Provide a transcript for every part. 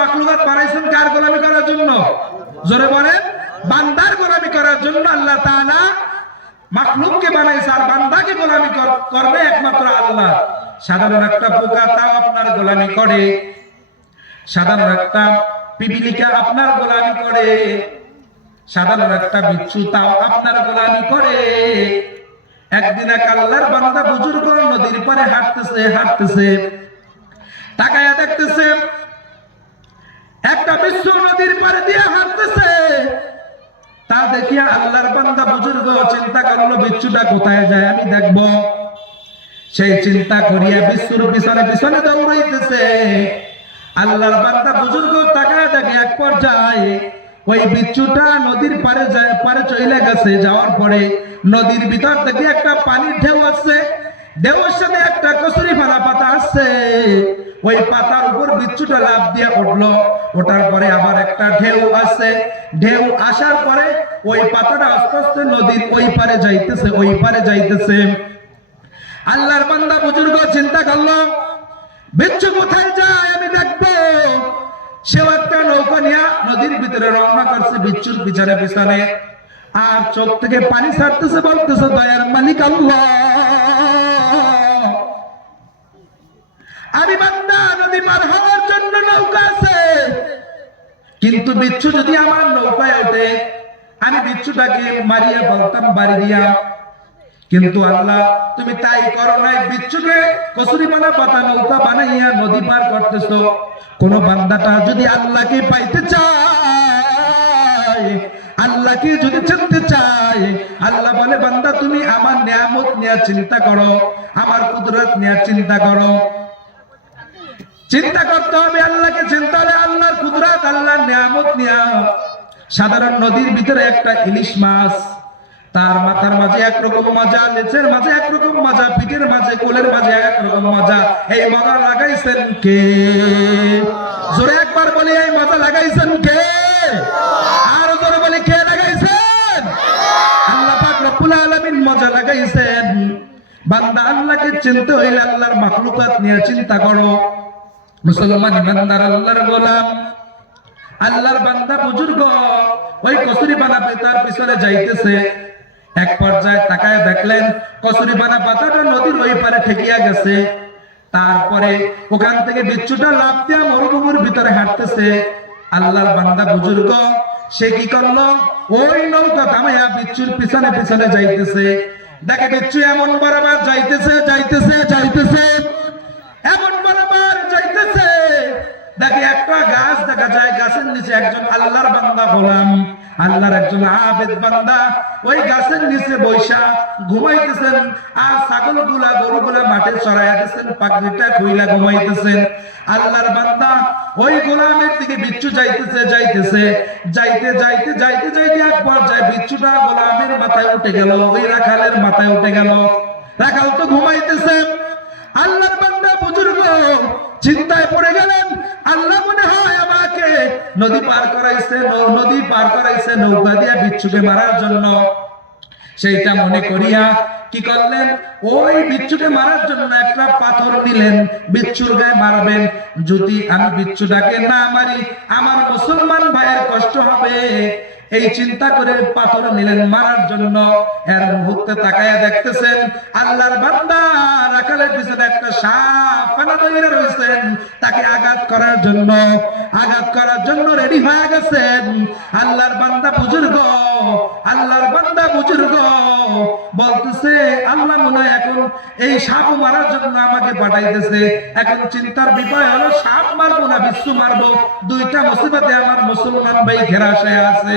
মাকলুকাত বানাইছেন কার গোলামি করার জন্য? জোরে বলেন, বান্দার গোলামি করার জন্য আল্লাহ তাআলা মাকলুককে বানাইছে আর বান্দাকে গোলামি করবে একমাত্র আল্লাহ। সাধারণ একটা পোকা তাও আপনার গোলামি করে। সাধারণ একটা পিপিলিকা আপনার গোলামি করে। সাধারণ একটা বিচ্ছু তাও আপনার গোলামি করে। একদিন এক আল্লাহর বান্দা বুজুর্গ নদীর পারে হাঁটতেছে হাঁটতেছে, তাকায়া দেখতেছে একটা বিশ্ব নদীর পারে দিয়ে হাঁটতেছে। তা দেখিয়া আল্লাহর বান্দা বুজুর্গ চিন্তা করল, বিচ্ছুটা কোথায় যায়? আমি দেখব। সেই চিন্তা করিয়া বিশ্বর পিছনে পিছনে দৌড়াইতেছে। আল্লাহর বান্দা বুজুর্গ তাকায় দেখে এক পর্যায়ে ওই বিচ্ছুটা নদীর পারে যায় পারে চলে গেছে। যাওয়ার পরে নদীর ভিতর থেকে একটা পানির ঢেউ আসছে। ঢেউয়ের সাথে একটা কচুরি ফানা পাতা আসছে। ওই পাতার উপর বিচ্ছুটা লাভ দিয়ে উঠল ওঠার পরে আবার একটা ঢেউ আসছে ঢেউ আসার পরে ওই পাতাটা আস্তে আস্তে নদীর ওই পারে যাইতেছে, ওই পারে যাইতেছে। আল্লাহর বান্দা বুজুর্গ চিন্তা করল, বিচ্ছু কোথায় যায়? আমি দেখব। সেও একটা নৌকা নিয়ে নদীর ভিতরে রওনা করছে বিচ্ছুর পিছনে পিছনে। আর চোখ থেকে পানি ছাড়তেছে, বলতেছে, দয়ার মালিক আল্লাহ। আমি বান্দা, নদী পার হওয়ার জন্য নৌকা আছে। কিন্তু বিচ্ছু যদি আমার নৌকায় ওঠে, আমি বিচ্ছুটাকে মারিয়া বলতাম বাড়ি দিয়া। কিন্তু আল্লাহ, তুমি তাই করো নাই, বিচ্ছুকে কসুরি বানা, পাতা নৌকা বানাইয়া নদী পার করতেছ। কোন বান্দাটা যদি আল্লাহকে পাইতে চায়, আল্লাহকে যদি চিনতে চায়, আল্লাহ বলে, বান্দা, তুমি আমার নিয়ামত নেওয়ার চিন্তা করো, আমার কুদরত নেওয়ার চিন্তা করো। চিন্তা করতে হবে আল্লাহকে, চিন্তা হলে আল্লাহর কুদরত, আল্লাহর নিয়ামত নিয়া। সাধারণ নদীর ভিতরে একটা ইলিশ মাছ, তার মাথার মাঝে একরকম মজা, লেজের মাঝে একরকম মজা, পিঠের মাঝে, কোলের মাঝে একরকম মজা। এই মজা লাগাইছেন কে? জোরে একবার বলি, এই মজা লাগাইছেন কে? আর জোরে বলি, কে লাগাইছেন? আল্লাহ পাক রব্বুল আলামিন মজা লাগাইছেন। বান্দা আল্লাহকে চিনতে হইলে আল্লাহর মাখলুকাত নিয়ে চিন্তা করো। মুসলমান ইমানদার, আল্লাহর গোলাম। আল্লাহর বান্দা বুজুর্গ, ওই কসুরি বানা তার পিছনে যাইতেছে। এক পর্যায়ে তাকায় দেখলেন, কসুরি বানা পাতাটা নদীর ওই পারে ঠেকিয়া গেছে। তারপরে ওখান থেকে বিচ্ছুটা লাভ দিয়া মরুভূমির ভিতরে হাঁটতেছে। আল্লাহর বান্দা বুজুর্গ, সে কি করল? ওই নৌকা থামাইয়া বিচ্ছুর পিছনে পিছনে যাইতেছে। দেখে বিচ্ছু এমন বরাবর যাইতেছে যাইতেছে যাইতেছে এমন বরাবর যাইতেছে দেখে একটা গাছ দেখা যায়, গাছের নিচে একজন আল্লাহর বান্দা গোলাম, আল্লাহর একজন আবেদ বান্দা। ওই গাছের নিচে বৈশা ঘুমাইতেছেন আর ছাগলগুলা গরু গুলা মাঠে ঘুমাইতেছেন। আল্লাহর বান্দা ওই গোলামের দিকে বিচ্ছু যাইতেছে যাইতেছে, যাইতে যাইতে যাইতে যাইতে এক পর্যায়ে বিচ্ছুটা গোলামের মাথায় উঠে গেল, ওই রাখালের মাথায় উঠে গেল। রাখাল তো ঘুমাইতেছে। আল্লাহর বান্দা বুজুর্গ, চিন্তায় পড়ে গেলেন আল্লাহ মনে হয় আমাকে নদী পার করাইছে নদী পার করাইছে, নৌকা দিয়া বিচ্ছুকে মারার জন্য। সেইটা মনে করিয়া কি করলেন? ওই বিচ্ছুকে মারার জন্য একটা পাথর দিলেন, বিচ্ছুর গায়ে মারবেন। যদি আমি বিচ্ছুটাকে না মারি, আমার মুসলমান ভাইয়ের কষ্ট হবে। এই চিন্তা করে পাথর নিলেন মারার জন্য। এর মুহূর্তে তাকায়া দেখতেছেন, আল্লাহর বান্দা রাখালের পিছনে একটা সাপ ফানা দইরে রয়েছেন তাকে আঘাত করার জন্য, আঘাত করার জন্য রেডি হয়ে গেছেন। আল্লাহর বান্দা বুজুর্গ, আল্লাহর বান্দা বুজুর্গ বলতেছে, আল্লাহ মনে এখন এই সাপ মারার জন্য আমাকে পাঠাইতেছে। এখন চিন্তার বিষয় হলো, সাপ মারবো না বিশ্ব মারবো। দুইটা মুসিবতে আমার মুসলমান ভাই ঘেরাশে আছে।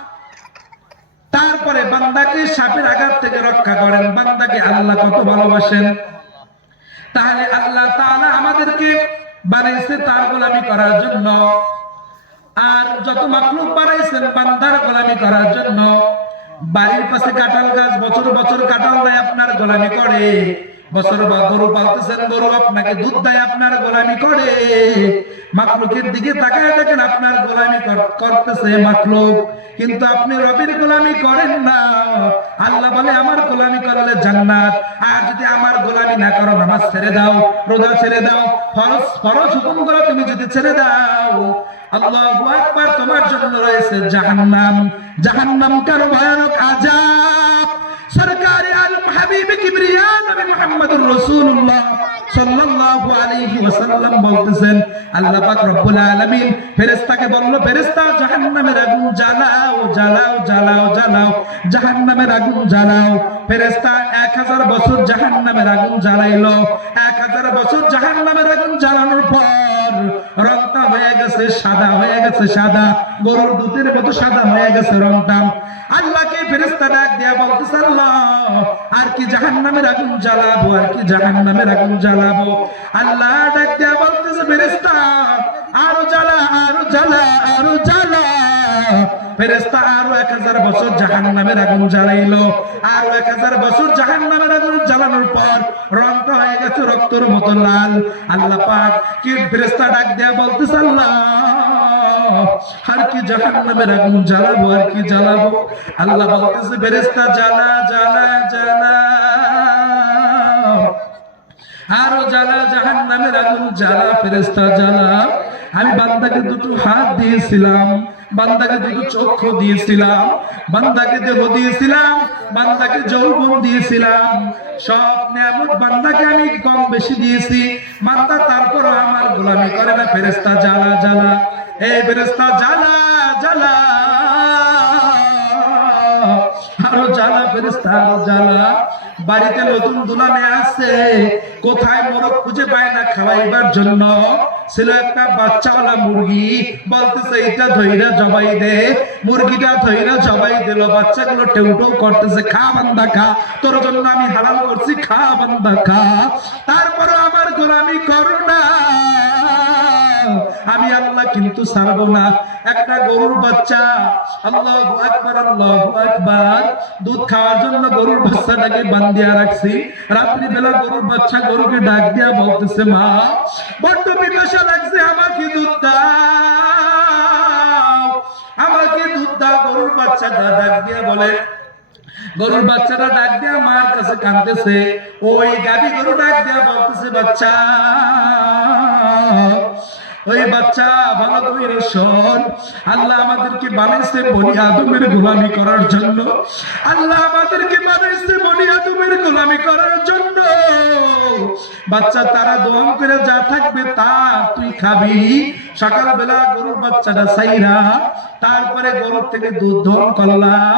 তারপরে বান্দাকে সাপের আঘাত থেকে রক্ষা করেন। বান্দাকে আল্লাহ কত ভালোবাসেন। তাহলে আল্লাহ তাআলা আমাদেরকে বানাইছে তার গোলামি করার জন্য। আর যত মাকলুক বানাইছেন বান্দার গোলামি করার জন্য, বাড়ির পাশে কাঁঠাল গাছ বছর বছর কাঁঠাল দেয় আপনার গোলামি করে। বছর বা গরু পালতেছেন, গরু আপনাকে দুধ দেয় আপনার গোলামি করে। মাকলুকের দিকে তাকায় দেখেন আপনার গোলামি করতেছে মাকলুক কিন্তু আপনি রবির গোলামি করেন না। আল্লাহ বলে, আমার গোলামি করলে জান্নাত। আর যদি আমার গোলামি না করো, নামাজ ছেড়ে দাও, রোজা ছেড়ে দাও, ফরজ ফরজ হুকুম করো তুমি যদি ছেড়ে দাও, আল্লাহু আকবার, তোমার জন্য রয়েছে জাহান্নাম। জাহান্নাম কারও ভয়ানক আলম হাবিব ফেরেশতাকে বলল, ফেরেশতা জাহান্নামের জ্বালাও জ্বালাও জ্বালাও জ্বালাও, জাহান্নামের আগুন জ্বালাও। ফেরেশতা 1000 বছর জাহান্নামের আগুন জ্বালাইলো। 1000 বছর জাহান্নামের আগুন জ্বালানোর পর রংটা হয়ে গেছে, সাদা হয়ে গেছে, সাদা। গরুর দুধের মতো সাদা হয়ে গেছে রংটা। আল্লাহকে ফেরেস্তা ডাক দিয়া বলতেছে আর কি জাহান্নামের আগুন জ্বালাবো, আর কি জাহান্নামের আগুন জ্বালাবো? আল্লাহ ডাক দিয়া বলতেছে ফেরেস্তা আরও জ্বালা আরও জ্বালা আরও জ্বালা। ফেরেশতা আরও এক হাজার বছর জাহান্নামের আগুন জ্বালাইলো। আরও এক হাজার বছর জাহান্নামের আগুন জ্বালানোর পর রংটা হয়ে গেছে রক্তর মতো লাল। আল্লাহ পাক কি ফেরেশতা ডাক দেয়া বলতেছে, আল্লাহ, আর কি জাহান্নামের আগুন জ্বালাবো, আর কি জ্বালাবো? আল্লাহ বলতেছে, ফেরেশতা, জ্বালা জ্বালা জ্বালা। আরও জ্বালা, জাহান্নামের আগুন জ্বালা, ফেরেশতা, জ্বালা। আমি বান্দাকে দুটো হাত দিয়েছিলাম, বান্দাকে দুটো চক্ষু দিয়েছিলাম, বান্দাকে দেহ দিয়েছিলাম, বান্দাকে যৌবন দিয়েছিলাম। সব নিয়ামত বান্দাকে আমি কম বেশি দিয়েছি। বান্দা তারপরও আমার গোলামি করে না, ফেরেশতা জ্বালা জ্বালা। এই ফেরেশতা জ্বালা জ্বালা। আরও জ্বালা, ফেরেশতা, আরও জ্বালা। বাড়িতে নতুন দুলামে আছে। কোথায় মোরগ খুঁজে পায় না খাওয়াইবার জন্য। ছিল একটা বাচ্চাওয়ালা মুরগি। বলতেছে এটা ধৈরা জবাই দে। মুরগিটা ধৈরা জবাই দিল। বাচ্চাগুলো টেউ টেউ করতেছে, খা বান্দা, খা। তোর জন্য আমি হারাম করছি, খা বান্দা, খা। তারপর আমার গোলামি করো না। আমি আল্লাহ কিন্তু ছাড়বো না। একটা গরুর বাচ্চা, আল্লাহ আকবার আল্লাহ আকবার। দুধ খাওয়ার জন্য গরুর বাচ্চাটাকে বান্ধিয়া রাখছি। রাত্রি বেলা গরুর বাচ্চা গরুকে ডাক দিয়া বলতেছে, মা, বড্ড পিপাসা লাগছে আমাকে দুধ দাও? আমাকে দুধ গরুর বাচ্চাটা ডাক দিয়া বলে, গরুর বাচ্চাটা ডাক দিয়া মার কাছে কাঁদতেছে। ওই গাবি গরু ডাক দিয়া বলতেছে, বাচ্চা ওই বাচ্চা, ভালো করে শোন। আল্লাহ আমাদেরকে বানাইছে বনি আদমের গোলামি করার জন্য। আল্লাহ আমাদেরকে বানাইছে বনি আদমের গোলামি করার জন্য। বাচ্চা, তারা দোয়াম করে যা থাকবে তা তুই খাবি। সকালবেলা গরুর বাচ্চাটা সাইরা, তারপরে গরুর থেকে দুধ দহন করলাম।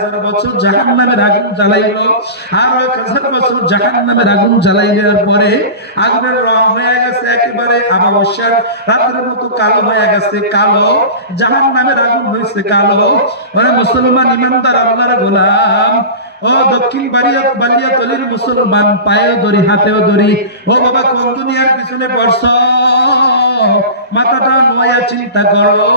হাজার বছর জাহান নামের আগুন জ্বালাইলো আরও এক হাজার বছর জাহান নামের আগুন জ্বালাই দেওয়ার পরে আগুনের রং হয়ে গেছে একেবারে অমাবস্যার রাতের মতো কালো হয়ে গেছে, কালো। জাহান নামের আগুন হয়েছে কালো। মানে মুসলমান ইমানদার, আল্লাহর গোলাম। ও দক্ষিণ বাড়িয়া বালিয়া তলির মুসলমান দড়ি হাতেও দড়ি ও বাবা, কোন দুনিয়ার পিছনে পড়ছ? মাথাটা নোয়া, চিন্তা করো।